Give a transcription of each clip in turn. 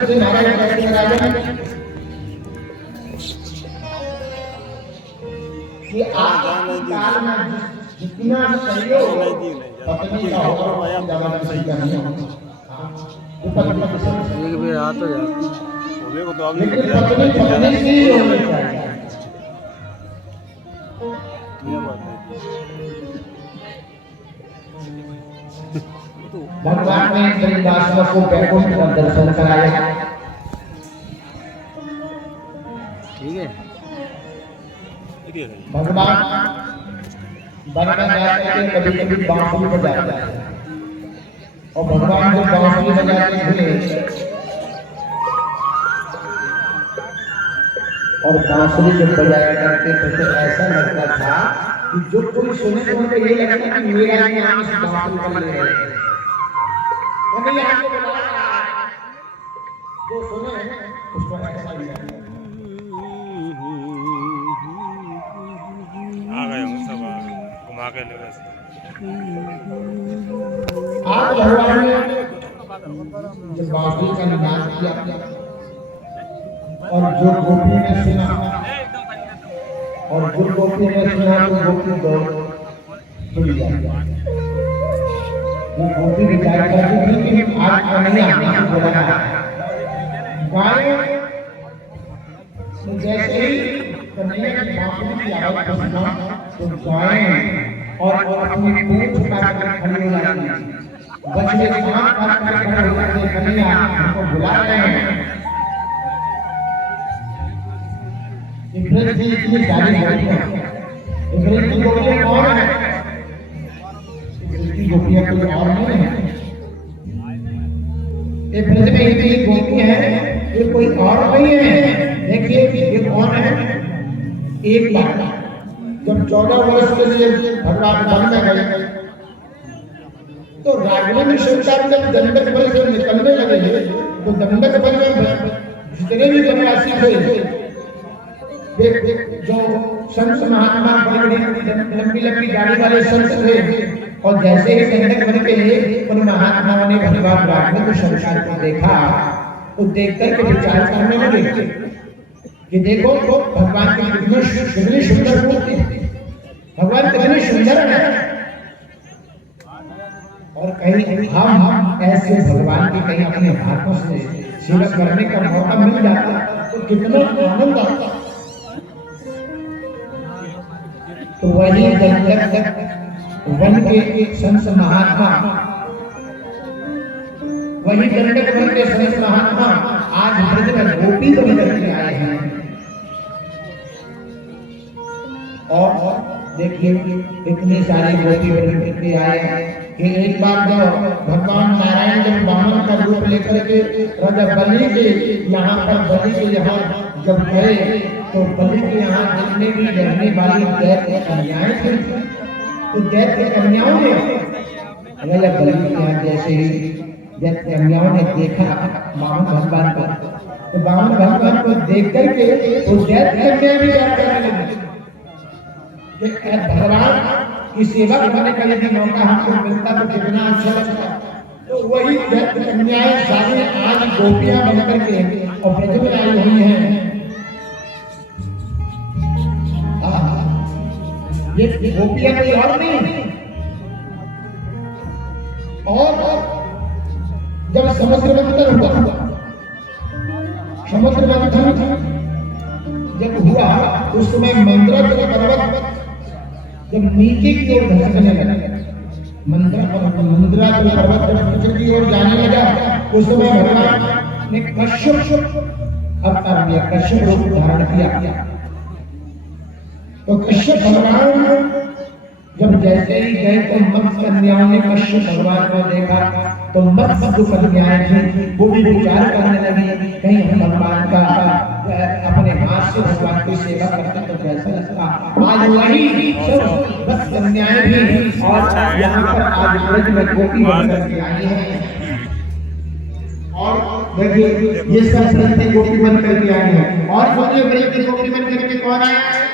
कि आज काल में जितना सहयोग पत्नी का होगा ज्यादा सही करनी होगी। एक भी आ तो जाए लेकिन पत्नी पत्नी से ही होनी चाहिए। ये बात है। भगवान ने गरीबदासों को बैकुंठ का दर्शन कराया। ठीक है। भगवान वन में जाते थे, कभी कभी बांसुरी बजाते थे और भगवान जब बांसुरी बजाते थे और बांसुरी जब बजाया करते थे तो ऐसा लगता था कि जो कोई सुने तो उनको ये लगता कि मेरा यहाँ से बांसुरी बज रही है। जो सुने उसको ऐसा ही लगता है। आ गए हम सब घुमा के ले गए। आज भगवान ने जब बांसुरी का निदान किया और जो गोपी ने सुना और जो गोपी ने सुना तो गोपी दौड़ चली जाती। वो गोपी विचार करती थी कि आज कन्हैया हमने बोला है गाय जैसे ही कन्हैया की बांसुरी की आवाज को सुना तो गाय और अपनी पूंछ उठाकर खड़ी हो जाती है। बच्चे सांप काट कर खड़े हो जाते हैं, कन्हैया हमको बुला रहे हैं। इब्राहिम जी इतनी सारी गोपियां, इब्राहिम की गोपियां कौन है? इसकी गोपियां कोई और नहीं है। इब्राहिम में इतनी गोपियां हैं, ये कोई और नहीं है। देखिए ये कौन है? एक बार जब 14 वर्ष के लिए भगवान वन में गए तो राघवेंद्र शंकर जब दंडक बल से निकलने लगे तो दंडक बल में जितने भी वनवासी थे जो संत महात्मा बड़ी लंबी लंबी गाड़ी वाले संत थे और जैसे ही दंडक बन के उन महात्माओं ने भगवान राघवेंद्र शंकर को देखा तो देखकर के विचार करने लगे कि देखो तो भगवान की कितनी सुंदर मूर्ति, भगवान कितने सुंदर है। और कहीं हम ऐसे भगवान की कहीं अपने हाथों से सेवा करने का मौका मिल जाता तो कितना आनंद आता। तो वही दंडक वन के संत महात्मा, वही दंडक वन के संत महात्मा आज ब्रज में गोपी बन करके आए हैं। और देखिए इतनी सारी गोपी बन करके आए हैं कि एक बार जब भगवान नारायण जब वामन का रूप लेकर के राजा बलि के यहाँ पर बलि के यहाँ जब गए तो बलि के यहाँ जितने भी रहने वाली दैत्य कन्याएं थी तो दैत्य कन्याओं ने राजा बलि के यहाँ जैसे ही दैत्य कन्याओं ने देखा वामन भगवान को तो वामन भगवान को देख करके वो दैत्य कन्याएं भी याद करने लगी कि भगवान की सेवा करने का यदि मौका हमको मिलता तो कितना अच्छा लगता। तो वही दैत्य कन्याएं सारी आज गोपियां बनकर के और ब्रज में आई हुई हैं। ये गोपियां कोई और नहीं। और जब समुद्र मंथन हुआ, समुद्र मंथन जब हुआ उस समय मंद्रद्र पर्वत जब नीचे की ओर धंसने लगा, मंद्रद्र पर्वत जब नीचे की ओर जाने लगा उस समय भगवान ने कश्यप अवतार लिया, कश्यप रूप धारण किया। तो कश्यप भगवान जब जैसे ही गए तो मत्स्य कन्याओं ने कश्यप भगवान को देखा तो मत्स्य जो कन्याएं थी वो भी विचार करने लगी कहीं हम भगवान का अपने हाथ से भगवान की सेवा करते तो कैसा लगता। आज वही सब मत्स्य कन्याएं भी और यहाँ पर आज ब्रज में गोपी बनकर के आई हैं। और देखिए ये सब ब्रज की गोपी बनकर के आई हैं। और बोलिए ब्रज की गोपी बनकर के कौन आया है?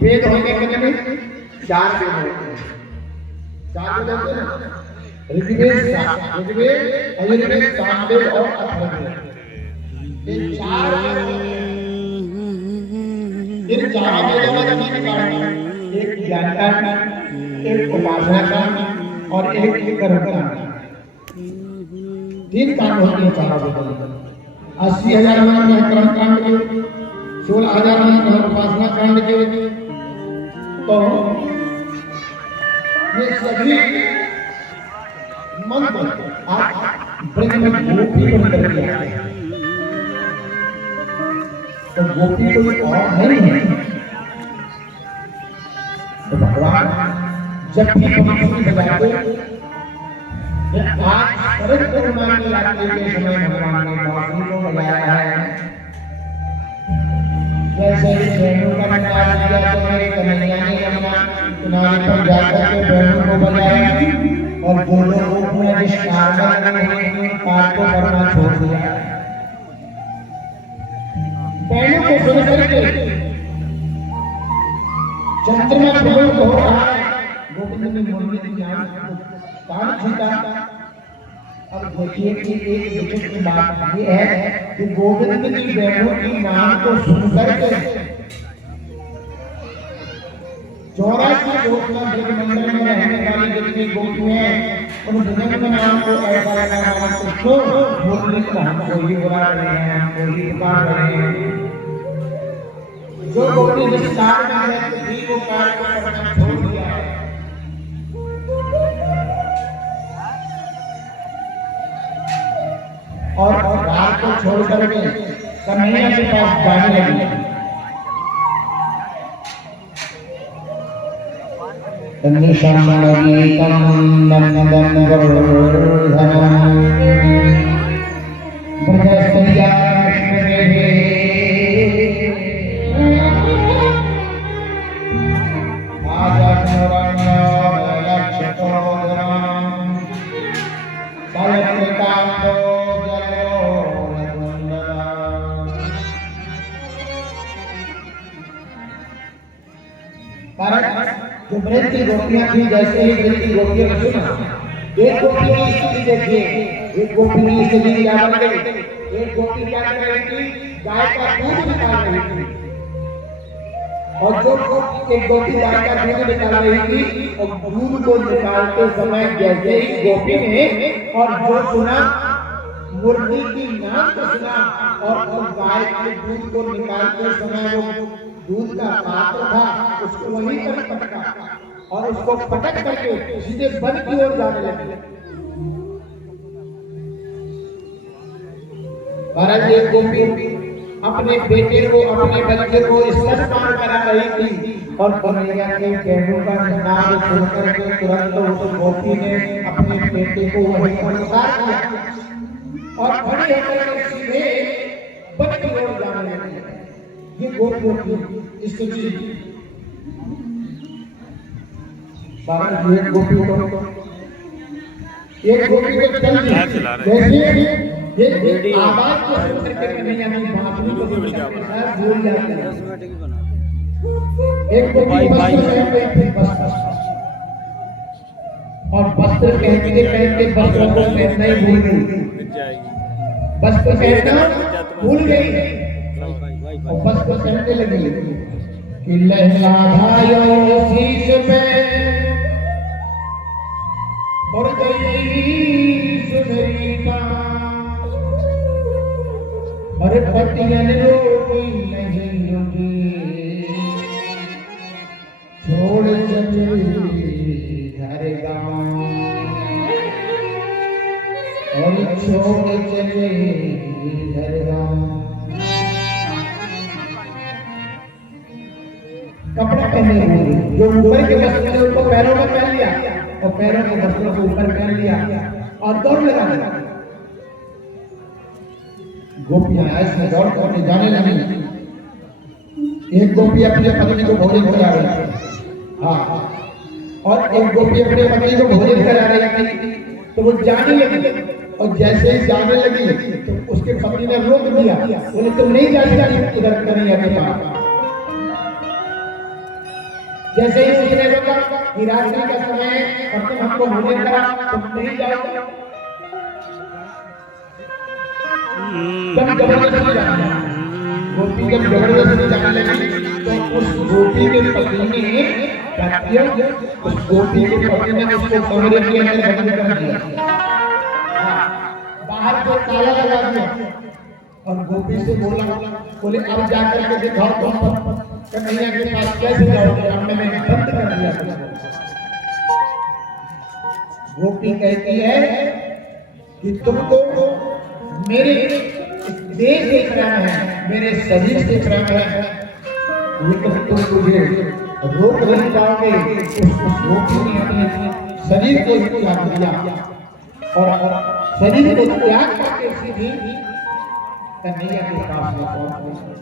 वेद होने के लिए 4 वेद होते हैं, 4 वेद होते हैं। ऋग्वेद, यजुर्वेद, सामवेद और अथर्ववेद, ये चार इन चारों वेदों में तीन कांड हैं, एक ज्ञान कांड, एक उपासना कांड और एक कर्म कांड। तीन कांड होते हैं चारों वेदों में। 80,000 मंत्र हैं कर्म कांड के, 16,000 मंत्र हैं उपासना कांड के। तो ये सभी मंत्र आप ब्रज में गोपी बन करके आए हैं। तो गोपी कोई और नहीं है। तो भगवान जब भी बांसुरी बजाते, आज शरद पूर्णिमा की रात्रि के समय भगवान ने बांसुरी को बजाया है। जैसे ही वेणु का निकाल दिया तो मेरे कन्हैया ने अपना किनारे पर जाकर के वेणु को बजाया और जो लोग अपने निष्कार में पाप को करना छोड़ दिया। वेणु को सुन करके चंद्रमा प्रयोग हो रहा है। गोविंद ने मुरली की आंख कान छीटा। अब देखिए कि एक विचित्र बात ये है कि गोविंद की वेणु की नाम को सुनकर के 84 गोपियां ब्रजमंडल में रहने वाली जितनी गोपियां हैं, उन विभिन्न नाम को ऐसा लगा कृष्ण मुरली को हमको ही बुला रहे हैं, हमको ही पुकार रहे हैं। जो गोपी विस्तार में रहते थी वो कार्य को करना छोड़ दिया है। और रात को छोड़ करके कन्हैया के पास जाने लगी। निशम्गीतं नन्दनं गरुडधनं ब्रजस्त्रिया कृष्णवेदे जो ब्रज की गोपियां थी, जैसे ही ब्रज की गोपियों ने सुना, एक गोपी की स्थिति देखिए, एक गोपी की स्थिति क्या बन गई। एक गोपी क्या कर रही थी, गाय का दूध निकाल रही थी। और जो एक गोपी गाय का दूध निकाल रही थी, और दूध को निकालते समय जैसे ही गोपी ने और जो सुना, मुरली की नाम को सुना, और गाय के दूध को निकालते समय वो दूध का पात्र था, उसको वहीं पर पटका और उसको पटक करके सीधे वन की ओर जाने लगे। महाराज एक गोपी अपने बेटे को, अपने बच्चे को स्तनपान करा रही थी और कन्हैया के वेणु का नाद सुनकर के तुरंत उस गोपी ने अपने बेटे को वहीं पर उतार दिया और खड़ी होकर के सीधे वन की ओर जाने लगे। ये गोपियों की स्थिति। महाराज एक गोपी को चल दी, जैसे आवाज को सुन करके कन्हैया ने बांसुरी को भूल जाते हैं। एक गोपी और वस्त्र पहनते पहनते वस्त्रों को पहनना ही भूल गई। वस्त्र पहनना भूल गई और बस को कहने लगी कि लहरायो शीश पे और गई सुनरी का, अरे पतियन रोटी नहीं होगी, छोड़ चले घर गाँव और छोड़ चले घर गाँव। कपड़े पहने हुए जो ऊपर के वस्त्र थे उनको पैरों में पहन लिया और पैरों के वस्त्रों को ऊपर पहन लिया और दौड़ लगा दिया। गोपियां ऐसे दौड़ करके जाने लगी। एक गोपी अपने पत्नी को भोजन करा रही थी, हाँ, और एक गोपी अपने पत्नी को भोजन करा रही थी। तो वो जाने लगी और जैसे ही जाने लगी तो उसके पति ने रोक दिया, बोले तुम नहीं जा सकती इधर कन्हैया के पास। जैसे ही उसने बोला कि रात्रि का समय है और तुम हमको भोजन करा, तुम नहीं जाओगे, तब जबरदस्ती जाना। गोपी जब जबरदस्ती जाने लगी तो उस गोपी के पति ने क्या किया, उस गोपी के पति ने उसको कमरे के अंदर बंद कर दिया, बाहर से ताला लगा दिया और गोपी से बोले अब जाकर के दिखाओ तुम कन्हैया के पास कैसे जाओगे, हमने बंद कर दिया तुमको। गोपी कहती है कि तुमको मेरे देह से प्रेम है, मेरे शरीर से प्रेम है, लेकिन तुम मुझे रोक नहीं पाओगे। उस गोपी ने अपने शरीर को त्याग दिया और शरीर को त्याग करके सीधी कन्हैया के पास में पहुंच गई।